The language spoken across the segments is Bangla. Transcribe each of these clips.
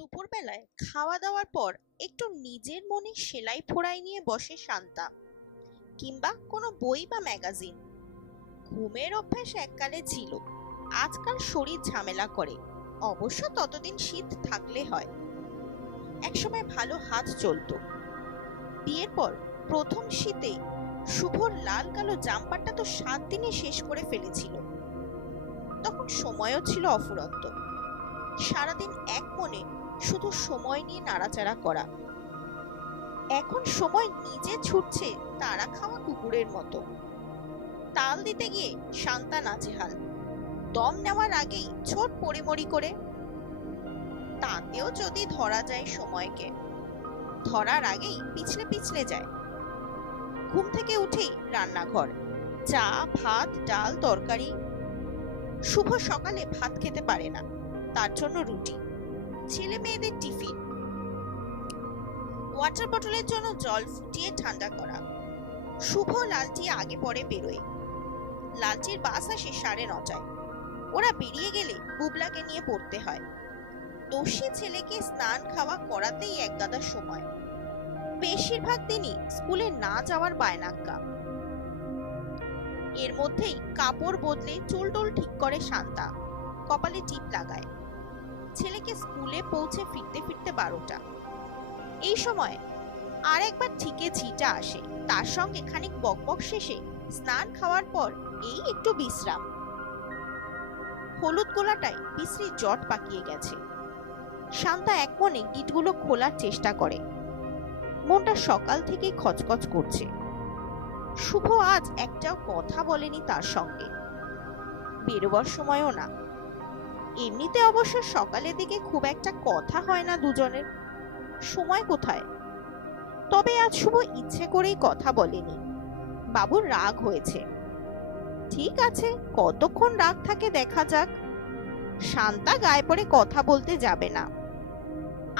দুপুরবেলায় খাওয়া দাওয়ার পর একটু নিজের মনে সেলাই ফোড়াই নিয়ে বসে শান্তা, কিংবা কোনো বই বা ম্যাগাজিন। ঘুমের অভ্যাস এককালে ছিল, আজকাল শরীর ঝামেলা করে। অবশ্য ততদিন শীত থাকলে হয়। একসময় ভালো হাত চলতো। বিয়ের পর প্রথম শীতে শুভর লাল কালো জাম্পারটা তো 7 দিনে শেষ করে ফেলেছিল। তখন সময়ও ছিল অফুরন্ত। সারাদিন এক মনে শুধু সময় নিয়ে নাড়াচাড়া করা। এখন সময় নিজে ছুটছে তারা খাওয়া কুকুরের মতো। তাল দিতে গিয়ে শান্তা নাজেহাল। দম নেওয়ার আগেই ছোট পড়িমড়ি করে। তাতেও যদি ধরা যায় সময়কে, ধরার আগেই পিছলে পিছলে যায়। ঘুম থেকে উঠেই রান্নাঘর, চা ভাত ডাল তরকারি। শুভ সকালে ভাত খেতে পারে না, তার জন্য রুটি। ছেলে মেয়েদের টিফিন, ওয়াটার বটলের জন্য জল ফুটিয়ে ঠান্ডা করা। শুভ লালটি আগে পরে বেরোয়। লালটির বাস আসে 9:30টায়। ওরা বেরিয়ে গেলে বুবলাকে নিয়ে পড়তে হয়। দোষী ছেলেকে স্নান খাওয়া করাতেই একগাদা সময়। বেশিরভাগ দিনই স্কুলে না যাওয়ার বায়নাক্কা। এর মধ্যেই কাপড় বদলে চুল টুল ঠিক করে শান্তা, কপালে টিপ লাগায়। ছেলেকে স্কুলে পৌঁছে ফিরতে ফিরতে 12টা। এই সময় আর একবার ঠিকে ঝিটা আসে, তার সঙ্গে খানিক বকবক শেষে স্নান খাওয়ার পর এই একটু বিশ্রাম। হলুদ গোলাটায় বিশ্রী জট পাকিয়ে গেছে। শান্তা এক মনে গিটগুলো খোলার চেষ্টা করে। মনটা সকাল থেকেই খচখচ করছে। শুভ আজ একটাও কথা বলেনি তার সঙ্গে, বেরোবার সময়ও না। এমনিতে অবশ্য সকালের দিকে খুব একটা কথা হয় না দুজনের, সময় কোথায়। তবে আজ শুভ ইচ্ছে করেই কথা বলেনি। বাবুর রাগ হয়েছে। ঠিক আছে, কতক্ষণ রাগ থাকে দেখা যাক। শান্তা গায়ে পড়ে কথা বলতে যাবে না।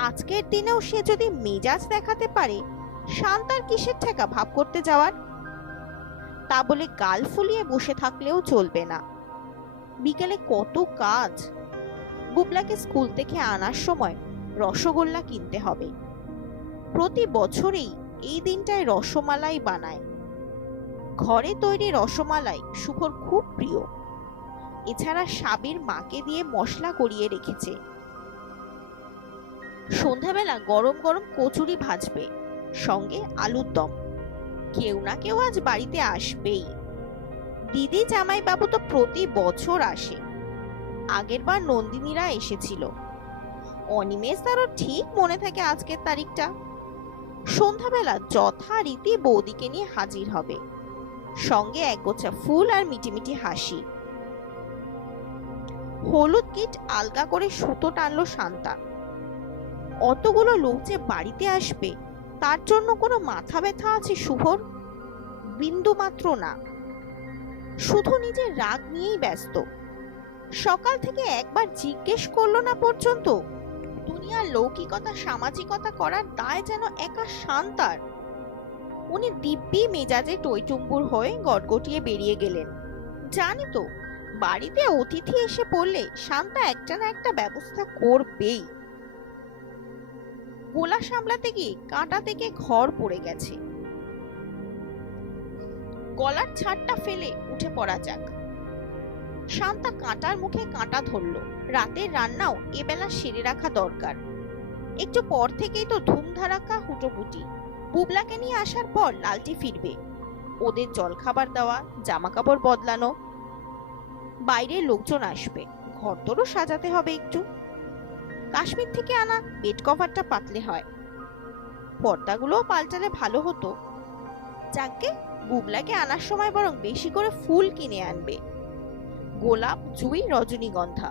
আজকের দিনেও সে যদি মেজাজ দেখাতে পারে, শান্তার কিসের ঠেকা ভাব করতে যাওয়ার। তা বলে গাল ফুলিয়ে বসে থাকলেও চলবে না। বিকেলে কত কাজ। বুবলাকে স্কুল থেকে আনার সময় রসগোল্লা কিনতে হবে। প্রতি বছরেই এই দিনটায় রসমালাই বানায়। ঘরে তৈরি রসমালাই শুভর খুব প্রিয়। এছাড়া সাবির মাকে দিয়ে মশলা করিয়ে রেখেছে। সন্ধ্যাবেলা গরম গরম কচুরি ভাজবে, সঙ্গে আলুর দম। কেউ না কেউ আজ বাড়িতে আসবেই। দিদি জামাই বাবু তো প্রতি বছর আসে। আগেরবার নন্দিনীরা এসেছিল। অনিমেষ তারও ঠিক মনে থাকে আজকের তারিখটা। সন্ধ্যাবেলা যথারীতি বৌদিকে নিয়ে হাজির হবে, সঙ্গে একগোছা ফুল আর মিটিমিটি হাসি। হলুদ কিট আলগা করে সুতো টানলো শান্তা। অতগুলো লোক যে বাড়িতে আসবে, তার জন্য কোনো মাথা ব্যথা আছে শুভর? বিন্দু মাত্র না। শুধু নিজের রাগ নিয়েই ব্যস্ত। সকাল থেকে একবার জিজ্ঞেস করলো না পর্যন্ত। দুনিয়ার লৌকিকতা সামাজিকতা করার দায় যেন একা শান্তার। উনি দিব্যি মেজাজে টইটুম্বুর হয়ে গটগটিয়ে বেরিয়ে গেলেন। জানি তো, বাড়িতে অতিথি এসে পড়লে শান্তা একটা না একটা ব্যবস্থা করবেই। গোলা সামলাতে গিয়ে কাঁটা থেকে ঘর পড়ে গেছে। গলার ছাড়টা ফেলে উঠে পড়া যাক। শান্তা কাঁটার মুখে কাঁটা ধরল। রাতের রান্নাও এবেলা সেরে রাখা দরকার। একটু পর থেকেই তো ধুমধারাক্কা হুটোপুটি। বুবলাকে নিয়ে আসার পর লালটি ফিরবে। ওদের জলখাবার দেওয়া, জামা কাপড় বদলানো। বাইরের লোকজন আসবে, ঘরদোরও সাজাতে হবে একটু। কাশ্মীর থেকে আনা বেড কভারটা পাতলে হয়, পর্দাগুলোও পাল্টালে ভালো হতো। যাকে বুবলাকে আনার সময় বরং বেশি করে ফুল কিনে আনবে। গোলাপ, জুঁই, রজনীগন্ধা।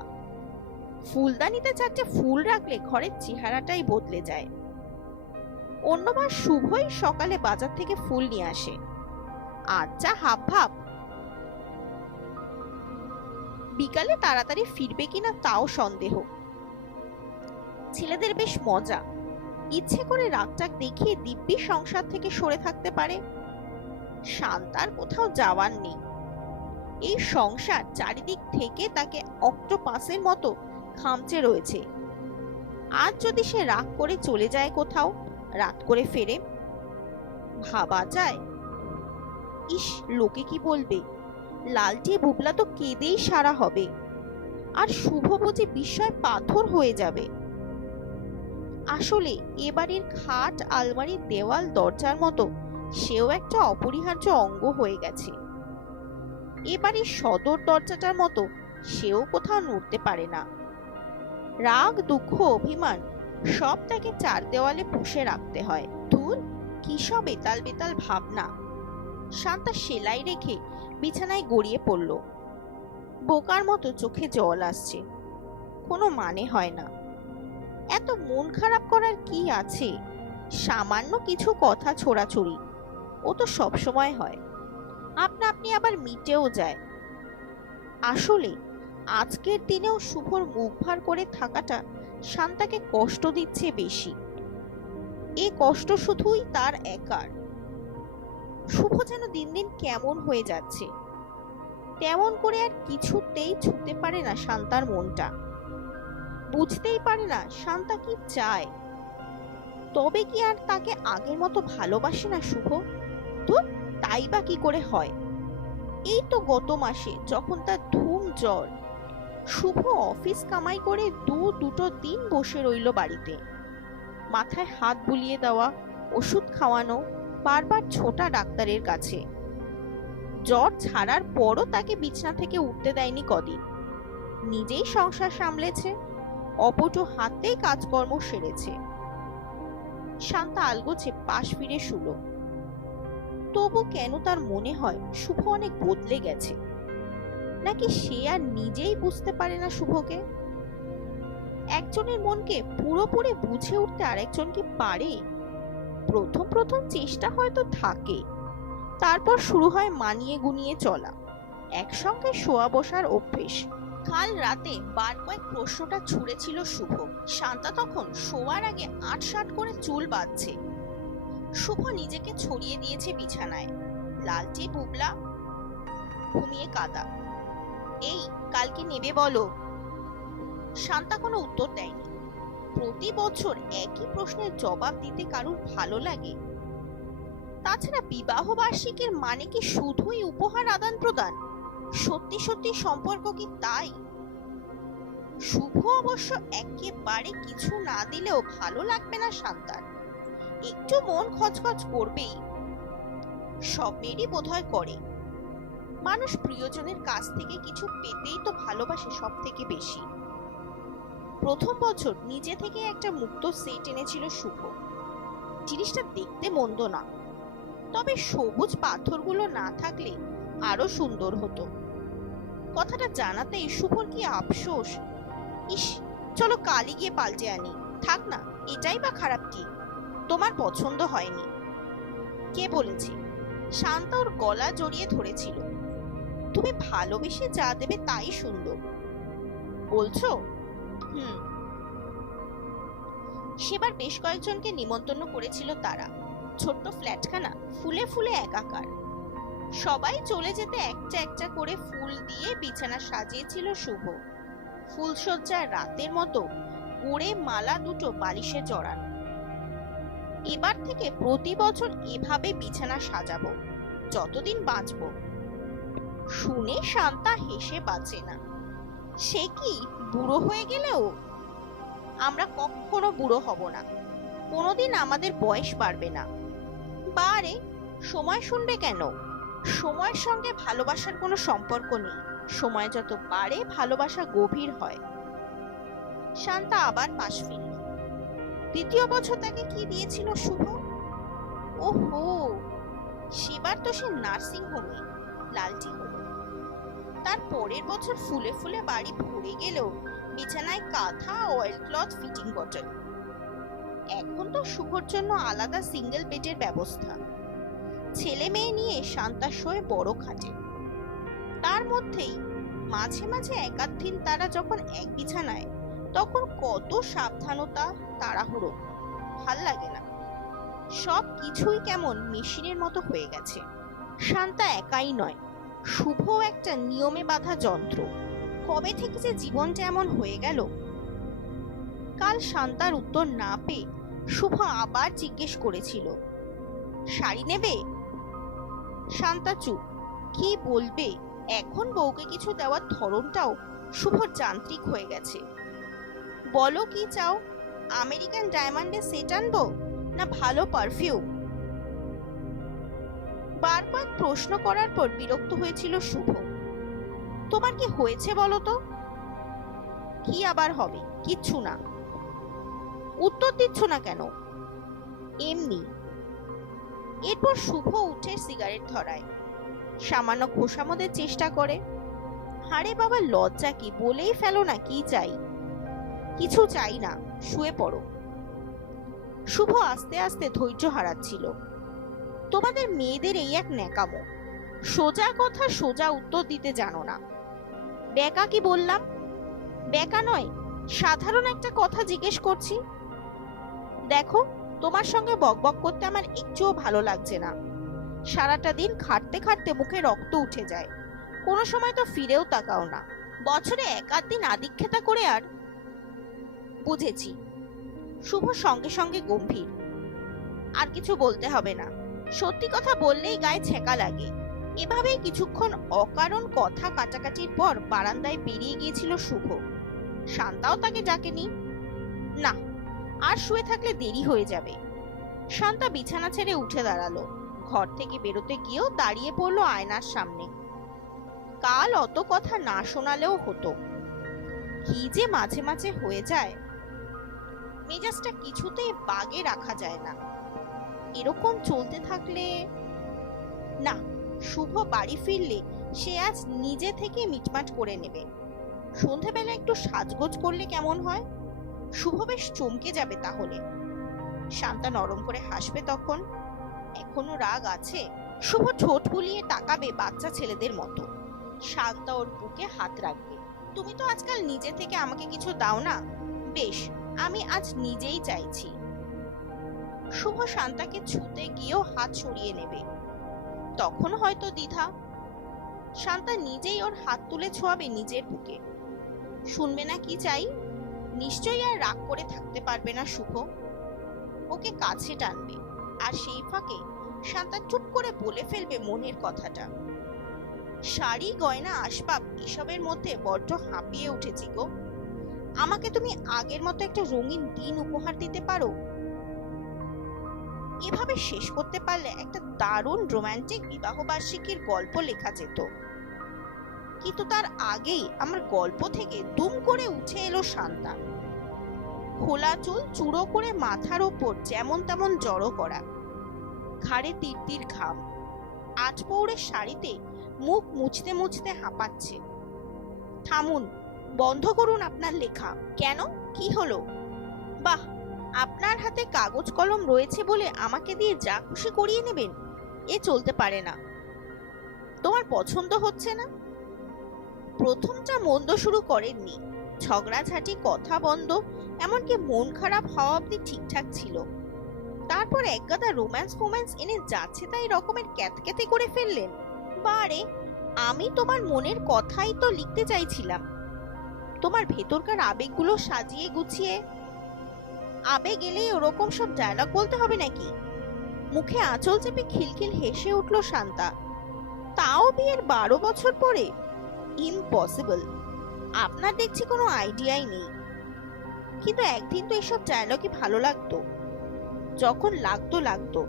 ফুলদানিতে 4টে ফুল রাখলে ঘরের চেহারাটাই বদলে যায়। অন্যবার শুভই সকালে বাজার থেকে ফুল নিয়ে আসে। আজ যা হাব ভাব। বিকালে তাড়াতাড়ি ফিরবে কিনা তাও সন্দেহ। ছেলেদের বেশ মজা, ইচ্ছে করে রাগটাগ দেখিয়ে দিব্যি সংসার থেকে সরে থাকতে পারে। শান্তার কোথাও যাওয়ার নেই। এই সংসার চারিদিক থেকে তাকে অক্টোপাসের মতো খামচে রয়েছে। আজ যদি সে রাগ করে চলে যায় কোথাও, রাত করে ফেরে, ভাবা যায়। ইস, লোকে কি বলবে? লালটি বুবলা তো কেঁদেই সারা হবে, আর শুভ বুঝি বিস্ময় পাথর হয়ে যাবে। আসলে এ বাড়ির খাট, আলমারির দেওয়াল, দরজার মতো সেও একটা অপরিহার্য অঙ্গ হয়ে গেছে। এ বাড়ির সদর দরজাটার মতো সেও কোথাও নড়তে পারে না। রাগ, দুঃখ, অভিমান সব তাকে চার দেওয়ালে পুষে রাখতে হয়। ধুর, কি সব বেতাল বেতাল ভাবনা। শান্তা সেলাই রেখে বিছানায় গড়িয়ে পড়ল। বোকার মতো চোখে জল আসছে। কোনো মানে হয় না। এত মন খারাপ করার কি আছে? সামান্য কিছু কথা ছোড়াছুড়ি, ও তো সব সময় হয়, আপনা আপনি আবার মিটেও যায়। আসলে আজকের দিনেও শুভর মুখ ভার করে থাকাটা শান্তাকে কষ্ট দিচ্ছে বেশি। এ কষ্ট শুধুই তার একার। শুভ যেন দিন দিন কেমন হয়ে যাচ্ছে, তেমন করে আর কিছুতেই ছুতে পারে না শান্তার মনটা। বুঝতেই পারে না শান্তা কি চায়। তবে কি আর তাকে আগের মতো ভালোবাসে না শুভ? তো তাই বা কি করে হয়? এই তো গত মাসে যখন তার ধুম জ্বর, শুভ অফিস কামাই করে দুটো দিন বসে রইল বাড়িতে। মাথায় হাত বুলিয়ে দেওয়া, ওষুধ খাওয়ানো, বারবার ছোটা ডাক্তারের কাছে। জ্বর ছাড়ার পরও তাকে বিছানা থেকে উঠতে দেয়নি কদিন। নিজেই সংসার সামলেছে, অপটু হাতেই কাজকর্ম সেরেছে। শান্তা আলগোছে পাশ ফিরে শুল। তবু কেন তার মনে হয় শুভ অনেক বদলে গেছে। নাকি সে আর নিজেই বুঝতে পারে না শুভকে? একজনের মনকে পুরোপুরি বুঝে উঠতে আরেকজন কি পারে? প্রথম প্রথম চেষ্টা হয়তো থাকে, তারপর শুরু হয় মানিয়ে গুনিয়ে চলা, একসঙ্গে শোয়া বসার অভ্যেস। কাল রাতে বার কয়েক প্রশ্নটা ছুঁড়েছিল শুভ। শান্তা তখন শোয়ার আগে আটসাট করে চুল বাঁধছে। শুভ নিজেকে ছড়িয়ে দিয়েছে বিছানায়। লালটি বুবলা ঘুমিয়ে কাদা। এই, কাল কি নেবে বলো? শান্তা কোনো উত্তর দেয়নি। প্রতি বছর একই প্রশ্নের জবাব দিতে কারুর ভালো লাগে? তাছাড়া বিবাহ বার্ষিকীর মানে কি শুধুই উপহার আদান প্রদান? সত্যি সত্যি সম্পর্ক কি তাই? শুভ অবশ্য একেবারে কিছু না দিলেও ভালো লাগবে না শান্তার। একটু মন খচখচ করবেই। সব মেয়েরই বোধহয় করে। মানুষ প্রিয়জনের কাছ থেকে কিছু পেতেই তো ভালোবাসে সব থেকে বেশি। প্রথম বছর নিজে থেকে একটা মুক্ত সেট এনেছিল শুভ। জিনিসটা দেখতে মন্দ না, তবে সবুজ পাথরগুলো না থাকলে আরো সুন্দর হতো। কথাটা জানাতেই শুভর কি আফসোস। ইস, চলো কালই গিয়ে পাল্টে আনি। থাক না, এটাই বা খারাপ কি? তোমার পছন্দ হয়নি? কে বলেছে? শান্তা ওর গলা জড়িয়ে ধরেছিল। তুমি ভালোবেসে যা দেবে তাই সুন্দর বলছো? হুম। সেবার বেশ কয়েকজনকে নিমন্ত্রণ করেছিল তারা। ছোট্ট ফ্ল্যাটখানা ফুলে ফুলে একাকার। সবাই চলে যেতে একটা একটা করে ফুল দিয়ে বিছানা সাজিয়েছিল শুভ। ফুলসজ্জার রাতের মতো গড়ে মালা দুটো বালিশে জড়ানো। এবার থেকে প্রতি বছর এভাবে বিছানা সাজাবো, যতদিন বাঁচবো। শুনে শান্তা হেসে বাঁচে না। সে কি বুড়ো হয়ে গেলেও? আমরা কখনো বুড়ো হব না, কোনোদিন আমাদের বয়স বাড়বে না। বারে, সময় শুনবে কেন? সময়ের সঙ্গে ভালোবাসার কোনো সম্পর্ক নেই। সময় যত বাড়ে ভালোবাসা গভীর হয়। শান্তা আবার পাশ ফিরল। দ্বিতীয় বছর তাকে কি দিয়েছিল শুভ? ওহো, সেবার তো সে নার্সিং হোমে লালটি হলো। তার পরের বছর ফুলে ফুলে বাড়ি ভরে গেলেও বিছানায় কাঁথা, অয়েল ক্লথ, ফিটিং বটল। এখন তো শুভর জন্য আলাদা সিঙ্গেল বেডের ব্যবস্থা। ছেলে মেয়ে নিয়ে শান্তা শোয় বড় খাটে। তার মধ্যেই মাঝে মাঝে একাধিন তারা যখন এক বিছানায়, তখন কত সাবধানতা, তাড়াহুড়ো, ভাল লাগে না। সব কিছুই কেমন মেশিনের মতো হয়ে গেছে। শান্তা একাই নয়, শুভ একটা নিয়মে বাঁধা যন্ত্র। কবে থেকে যে জীবনটা এমন হয়ে গেল। কাল শান্তার উত্তর না পেয়ে শুভ আবার জিজ্ঞেস করেছিল, শাড়ি নেবে? শান্তা চুপ। কি বলবে? এখন বউকে কিছু দেওয়ার ধরনটাও শুভর যান্ত্রিক হয়ে গেছে। বলো কি চাও? আমেরিকান ডায়মন্ডের সেট আনবো, না ভালো পারফিউম? বারবার প্রশ্ন করার পর বিরক্ত হয়েছিল শুভ। তোমার কি হয়েছে বলো তো? কি আবার হবে? কিচ্ছু না। উত্তর দিচ্ছ না কেন? এমনি। এরপর শুভ উঠে সিগারেট ধরায়, সামান্য খোসামদের চেষ্টা করে। হারে বাবা, লজ্জা কি? বলেই ফেলো না কি চাই। কিছু চাই না, শুয়ে পড়ো। শুভ আস্তে আস্তে ধৈর্য হারাচ্ছিল। তোমাদের মেয়েদের এই এক ন্যাকামো, সোজা কথা সোজা উত্তর দিতে জানো না। বেকা কি বললাম? বেকা নয়, সাধারণ একটা কথা জিজ্ঞেস করছি। দেখো, তোমার সঙ্গে বকবক করতে আমার একটুও ভালো লাগছে না। সারাটা দিন খাটতে খাটতে মুখে রক্ত উঠে যায়, কোনো সময় তো ফিরেও তাকাও না। বছরে এক আধ দিন আদিক্ষেতা করে আর। বুঝেছি। শুভ সঙ্গে সঙ্গে গম্ভীর। আর কিছু বলতে হবে না, সত্যি কথা বললেই গায়ে ছেঁকা লাগে। এভাবেই কিছুক্ষণ অকারণ কথা কাটাকাটির পর বারান্দায় বেরিয়ে গিয়েছিল শুভ। শান্তাও তাকে ডাকেনি। না, আর শুয়ে থাকলে দেরি হয়ে যাবে। শান্তা বিছানা ছেড়ে উঠে দাঁড়ালো। ঘর থেকে বেরোতে গিয়েও দাঁড়িয়ে পড়লো আয়নার সামনে। কাল অত কথা না শোনালেও হতো। কি যে মাঝে মাঝে হয়ে যায়, মেজাজটা কিছুতেই বাগে রাখা যায় না। এরকম চলতে থাকলে না, শুভ বাড়ি ফিরলে সে আজ নিজে থেকে মিটমাট করে নেবে। সন্ধেবেলা একটু সাজগোজ করলে কেমন হয়? শুভ বেশ চমকে যাবে তাহলে। শান্তা নরম করে হাসবে তখন। এখনো রাগ আছে? শুভ ঠোঁট বুলিয়ে তাকাবে বাচ্চা ছেলেদের মতো। শান্তা ওর বুকে হাত রাখবে। তুমি তো আজকাল নিজে থেকে আমাকে কিছু দাও না। বেশ, আমি আজ নিজেই চাইছি। শুভ শান্তাকে ছুতে গিয়েও হাত সরিয়ে নেবে। তখন হয়তো দ্বিধা। শান্তা নিজেই ওর হাত তুলে ছোঁয়াবে নিজের বুকে। শুনবে না কি চাই? নিশ্চয়ই আর রাগ করে থাকতে পারবে না শুভ। ওকে কাছে টানবে, আর সেই ফাঁকে শান্তা চুপ করে বলে ফেলবে মনের কথাটা। শাড়ি, গয়না, আসবাব এসবের মধ্যে বড্ড হাঁপিয়ে উঠেছি গো। আমাকে তুমি আগের মতো একটা রঙিন দিন উপহার দিতে পারো? এভাবে শেষ করতে পারলে একটা দারুণ রোমান্টিক বিবাহ বার্ষিকীর গল্প লেখা যেত। কিন্তু তার আগেই আমার গল্প থেকে দুম করে উঠে এলো শান্তা। খোলা চুল চূড়ো করে মাথার ওপর যেমন তেমন জড়ো করা, ঘাড়ে তীর ঘাম, আটপৌরের শাড়িতে মুখ মুছতে মুছতে হাঁপাচ্ছে। থামুন, বন্ধ করুন আপনার লেখা। কেন, কি হলো? বাহ, আপনার হাতে কাগজ কলম রয়েছে বলে আমাকে দিয়ে যা খুশি করিয়ে নেবেন? এ চলতে পারে না। তোমার পছন্দ হচ্ছে না? প্রথমটা মন্দ শুরু করেননি। ঝগড়াঝাটি, কথা বন্ধ, এমনকি মন খারাপ হওয়া অব্দি ঠিকঠাক ছিল। তারপর একগাদা রোম্যান্স এনে যাচ্ছে তাই রকমের ক্যাতক্যাতে করে ফেললেন। বারে, আমি তোমার মনের কথাই তো লিখতে চাইছিলাম। তোমার ভেতরকার আবেগগুলো সাজিয়ে গুছিয়ে। আবেগ এলেই ওরকম সব ডায়লগ বলতে হবে নাকি? মুখে আঁচল চেপে খিলখিল হেসে উঠল শান্তা। তাও বিয়ের 12 বছর পরে? ইম্পসিবল। আপনার দেখছি কোনো আইডিয়াই নেই। কিন্তু একদিন তো এসব ডায়লগই ভালো লাগতো। যখন লাগতো।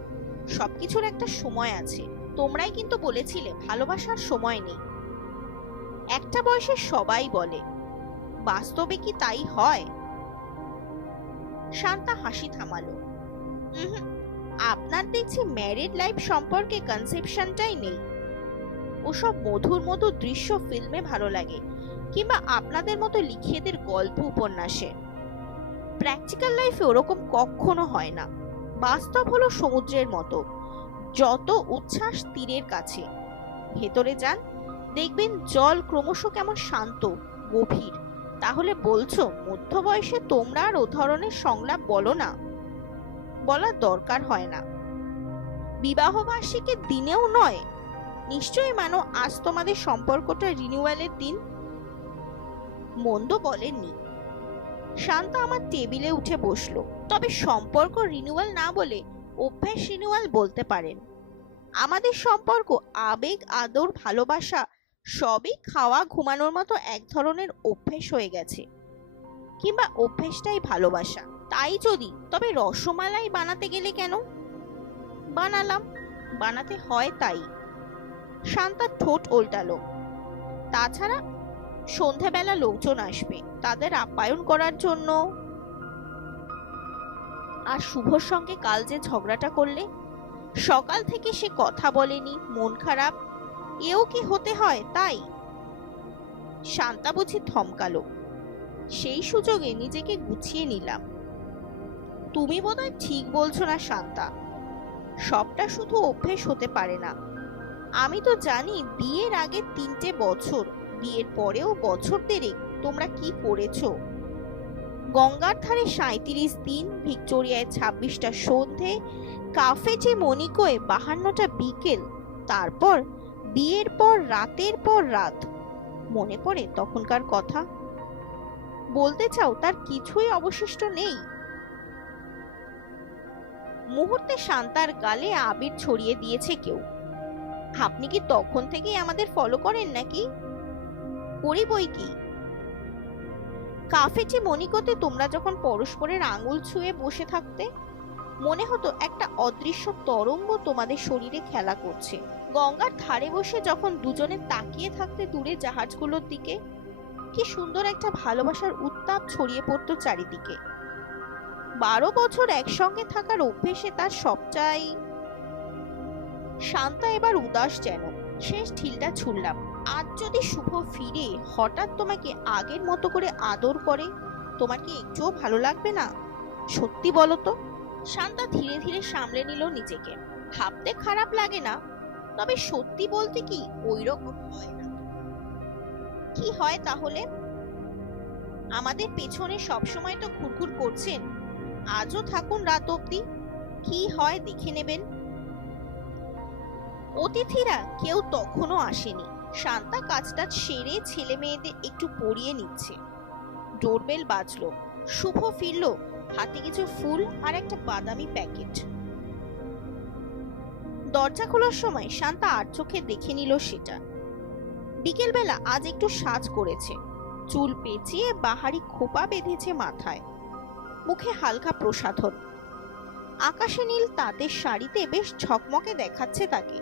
সবকিছুর একটা সময় আছে। তোমরাই কিন্তু বলেছিলে ভালোবাসার সময় নেই। একটা বয়সে সবাই বলে, বাস্তবে কি তাই হয়? শান্তা হাসি থামালো। আপনার দেখছি ম্যারিড লাইফ সম্পর্কে কনসেপশনটাই নেই। ওসব মধুর মধুর দৃশ্য ফিল্মে ভালো লাগে, কিংবা আপনাদের মতো লিখিয়েদের গল্প উপন্যাসে। প্র্যাকটিক্যাল লাইফে ওরকম কখনো হয় না। বাস্তব হলো সমুদ্রের মতো, যত উচ্ছ্বাস তীরের কাছে। ভেতরে যান, দেখবেন জল ক্রমশ কেমন শান্ত, গভীর। তাহলে বলছো মধ্য বয়সে তোমরা আর ও ধরনের সংলাপ বলো না? বলার দরকার হয় না। বিবাহ বার্ষিকীর দিনেও নয়। নিশ্চয়ই মানো আজ তোমাদের সম্পর্কটা রিনিউয়ালের দিন। মন্দ বলেননি। শান্তা আমার টেবিলে উঠে বসলো। তবে সম্পর্ক রিনিউয়াল না বলে অভ্যাস রিনিউয়াল বলতে পারেন। আমাদের সম্পর্ক আবেগ, আদর, ভালোবাসা সবই খাওয়া ঘুমানোর মতো এক ধরনের অভ্যেস হয়ে গেছে, কিংবা অভ্যেসটাই ভালোবাসা। তাই যদি, তবে রসমালাই বানাতে গেলে কেন? বানালাম, বানাতে হয় তাই। শান্তার ঠোঁট ওল্টালো। তাছাড়া সন্ধ্যাবেলা লোকজন আসবে, তাদের আপ্যায়ন করার জন্য। আর শুভর সঙ্গে কাল যে ঝগড়াটা করলে, সকাল থেকে সে কথা বলেনি, মন খারাপ, এও কি হতে হয় তাই? শান্তা বুঝি থমকালো। সেই সুযোগে নিজেকে গুছিয়ে নিলাম। তুমি বোধহয় ঠিক বলছো না শান্তা, সবটা শুধু অভ্যেস হতে পারে না। আমি তো জানি বিয়ের আগে 3টে বছর, বিয়ের পরেও বছর দেড়েক তোমরা কি করেছো। গঙ্গার ধারে 37 দিন, ভিক্টোরিয়ায় 26টা সন্ধে, কাফেটে মনিকোয় 52টা বিকেল, তারপর বিয়ের পর রাতের পর রাত। মনে পড়ে তখনকার কথা? বলতে চাও তার কিছুই অবশিষ্ট নেই? মুহূর্তে শান্তার গালে আবির ছড়িয়ে দিয়েছে কেউ। আপনি কি তখন থেকেই আমাদের ফলো করেন নাকি? করি বই কি। কাফেটে মনিকোতে তোমরা যখন পরস্পরের আঙুল ছুঁয়ে বসে থাকতে, মনে হতো একটা অদৃশ্য তরঙ্গ তোমাদের শরীরে খেলা করছে। গঙ্গার ধারে বসে যখন দুজনে তাকিয়ে থাকতে দূরে জাহাজগুলোর দিকে, কি সুন্দর একটা ভালোবাসার উত্তাপ ছড়িয়ে পড়তো চারিদিকে। 12 বছর একসঙ্গে থাকার অভ্যেসে তার সবটাই। শান্তা এবার উদাস যেন। শেষ ঢিলটা ছুড়লাম। আজ যদি শুভ ফিরে হঠাৎ তোমাকে আগের মতো করে আদর করে, তোমার কি একটুও ভালো লাগবে না? সত্যি বলো তো। শান্তা ধীরে ধীরে সামলে নিল নিজেকে। ভাবতে খারাপ লাগে না, তবে সত্যি বলতে কি ওইরকম হয় না। কি হয় তাহলে? আমাদের পেছনে সবসময় তো ঘুরঘুর করছেন, আজও থাকুন রাত অবধি। কি হয় দেখে নেবেন। অতিথিরা কেউ তখনও আসেনি। শান্তা কাজটা সেরে ছেলে মেয়েদের একটু পড়িয়ে নিচ্ছে। ডোরবেল বাজলো। শুভ ফিরল, হাতে কিছু ফুল আর একটা বাদামি প্যাকেট। দরজা খোলার সময় শান্তা আর চোখে দেখে নিল সেটা। বিকেলবেলা আজ একটু সাজ করেছে, চুল পেঁচিয়ে বাহারি খোপা বেঁধেছে মাথায়, মুখে হালকা প্রসাধন। আকাশে নীল তাঁতের শাড়িতে বেশ ঝকমকে দেখাচ্ছে তাকে।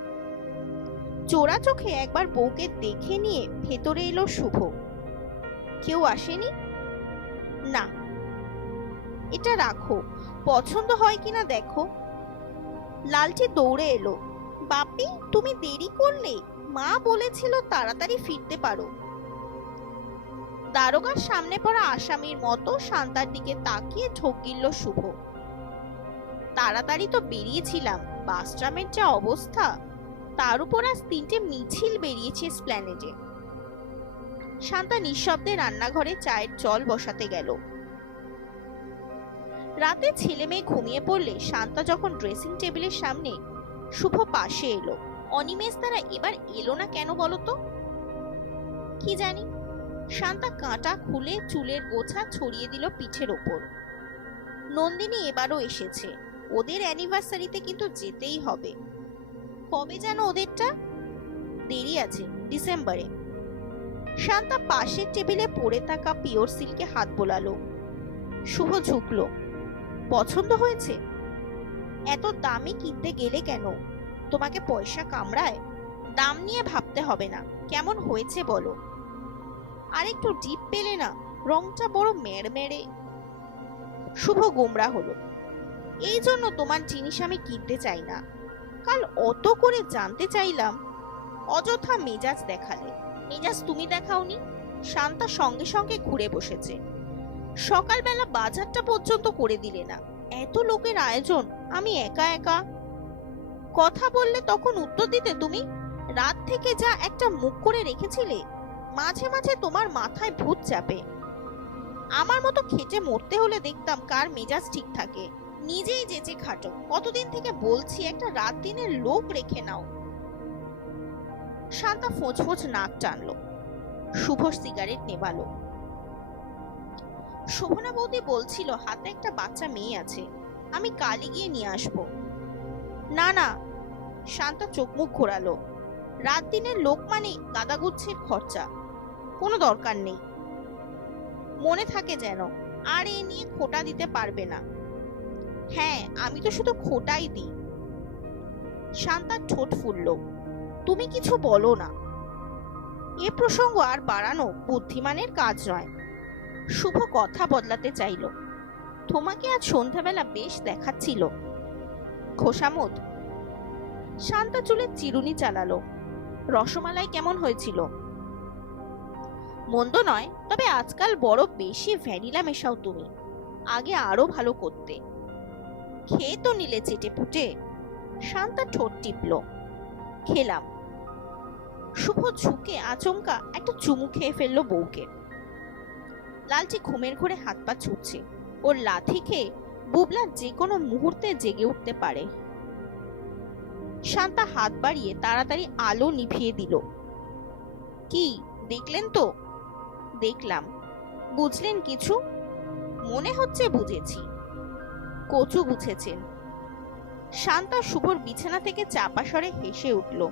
চোরা চোখে একবার বউকে দেখে নিয়ে ভেতরে এলো শুভ। কেউ আসেনি? না। এটা রাখো, পছন্দ হয় কিনা দেখো। লালটি দৌড়ে এলো। বাপি, তুমি দেরি করলে, মা বলেছিল তাড়াতাড়ি ফিরতে পারো। দারোগার সামনে পড়া আসামির মতো শান্তার দিকে তাকিয়ে ঢোক গিলল শুভ। তাড়াতাড়ি তো বেরিয়েছিলাম, বাস ট্রামের যা অবস্থা, তার উপর আজ 3টে মিছিল বেরিয়েছে স্প্ল্যানেডে। শান্তা নিঃশব্দে রান্নাঘরে চায়ের জল বসাতে গেল। রাতে ছেলে মেয়ে ঘুমিয়ে পড়লে শান্তা যখন ড্রেসিং টেবিলের সামনে, শুভ পাশে এলো। অনিমেষ তারা এবার এলো না কেন বলতো? কি জানি। শান্তা কাঁটা খুলে চুলের গোছা ছড়িয়ে দিল পিঠের ওপর। নন্দিনী এবারও এসেছে, ওদের অ্যানিভার্সারিতে কিন্তু যেতেই হবে। কবে যেন ওদেরটা? দেরি আছে, ডিসেম্বরে। শান্তা পাশের টেবিলে পড়ে থাকা পিওর সিল্কে হাত বোলালো। শুভ ঝুঁকলো। পছন্দ হয়েছে? এত দামি কিনতে গেলে কেন? তোমাকে পয়সা কামড়ায়? দাম নিয়ে ভাবতে হবে না, কেমন আর বলো। আর একটু ডিপ পেলে না, রংটা বড় মেড়মেড়ে। শুভ গোমরা হলো। এই জন্য তোমার জিনিস আমি কিনতে চাই না। কাল অত করে জানতে চাইলাম, অযথা মেজাজ দেখালে। মেজাজ তুমি দেখাওনি। শান্তা সঙ্গে সঙ্গে ঘুরে বসেছে। সকালবেলা বাজারটা পর্যন্ত করে দিলে না। এত লোকের আয়োজন, আমি একা একা। কথা বললে তখন উত্তর দিতে তুমি। রাত থেকে যা একটা মুখ করে রেখেছিলে, মাঝে মাঝে তোমার মাথায় ভূত চাপে। আমার মতো খেটে মরতে হলে দেখতাম কার মেজাজ ঠিক থাকে। নিজেই যেচে খাটো। কতদিন থেকে বলছি একটা রাত দিনের লোক রেখে নাও। শান্তা ফোঁচ ফোঁচ নাক টানলো। শুভ সিগারেট নেবালো। শোভনা বৌদি বলছিল হাতে একটা বাচ্চা মেয়ে আছে, আমি কালই গিয়ে নিয়ে আসবো। না না, শান্তা চোখ মুখ ঘোরালো। রাত দিনের লোক মানে গাদাগুচ্ছের খরচা, কোনো দরকার নেই। মনে থাকে যেন, আর এ নিয়ে খোটা দিতে পারবে না। হ্যাঁ, আমি তো শুধু খোটাই দিই। শান্তার ঠোঁট ফুলল। তুমি কিছু বলো না। এ প্রসঙ্গ আর বাড়ানো বুদ্ধিমানের কাজ নয়। শুভ কথা বদলাতে চাইল। তোমাকে আজ সন্ধ্যাবেলা বেশ দেখাচ্ছিল। খোসামত। শান্তা চুলের চিরুনি চালালো। রসমালাই কেমন হয়েছিল? মন্দ নয়, তবে আজকাল বড় বেশি ভ্যানিলা মেশাও তুমি, আগে আরো ভালো করতে। খেয়ে তো নিলে চেটে পুটে। শান্তা ঠোঁট টিপল। খেলাম। শুভ ঝুঁকে আচমকা একটা চুমু খেয়ে ফেললো বউকে। লালচি ঘুমের ঘোরে হাত পা ছুটছে। ওর লাথি খেয়ে বুবলা যে কোনো মুহূর্তে জেগে উঠতে পারে। শান্তা হাত বাড়িয়ে তাড়াতাড়ি আলো নিভিয়ে দিল। কি দেখলেন তো? দেখলাম। বুঝলেন কিছু? মনে হচ্ছে বুঝেছি। কচু বুঝেছেন। শান্তা শুভর বিছানা থেকে চাপা স্বরে হেসে উঠল।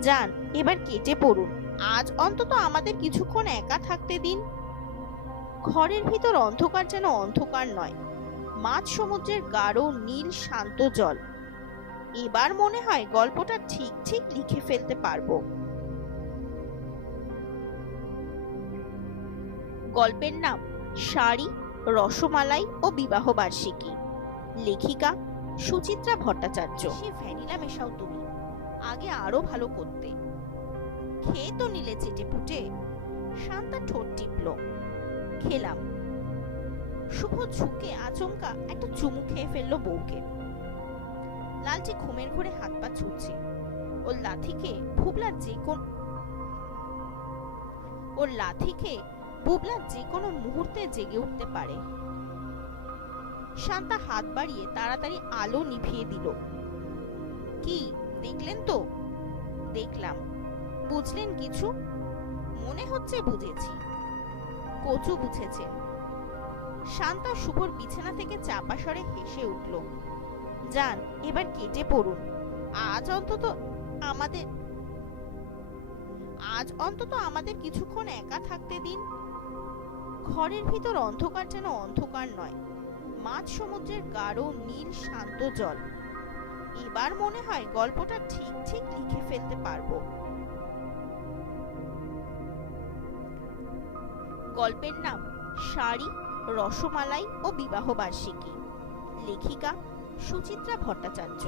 যান, এবার কেটে পড়ুন। আজ অন্তত আমাদের কিছুক্ষণ একা থাকতে দিন। ঘরের ভিতর অন্ধকার যেন অন্ধকার নয়, মাঝ সমুদ্রের গাঢ় নীল শান্ত জল। এবার মনে হয় গল্পটা ঠিক ঠিক লিখে ফেলতে পারবো। গল্পের নাম শাড়ি, রসমালাই ও বিবাহ বার্ষিকী। লেখিকা সুচিত্রা ভট্টাচার্য। সে ভ্যানিলা মেশাও তুমি, আগে আরো ভালো করতে। খেয়ে তো নিলে চেটে পুটে। শান্তা ঠোঁট টিপল। খেলাম। শুভ ঝুঁকে আচমকা একটা চুমু খেয়ে ফেললো বউকে। লালচি ঘুমের ঘোরে হাত পা ছুটছে। ওর লাথি খেয়ে বুবলা যে কোনো মুহূর্তে জেগে উঠতে পারে। শান্তা হাত বাড়িয়ে তাড়াতাড়ি আলো নিভিয়ে দিল। কি দেখলেন তো? দেখলাম। বুঝলেন কিছু? মনে হচ্ছে বুঝেছি। কচু বুঝেছেন। শান্তা শুভর বিছানা থেকে চাপা স্বরে হেসে উঠল। যান, এবার কেটে পড়ুন। আজ অন্তত আমাদের কিছুক্ষণ একা থাকতে দিন। ঘরের ভিতর অন্ধকার যেন অন্ধকার নয়, মাঝ সমুদ্রের গাঢ় নীল শান্ত জল। এবার মনে হয় গল্পটা ঠিক ঠিক লিখে ফেলতে পারবো। গল্পের নাম শাড়ি, রসমালাই ও বিবাহ বার্ষিকী। লেখিকা সুচিত্রা ভট্টাচার্য।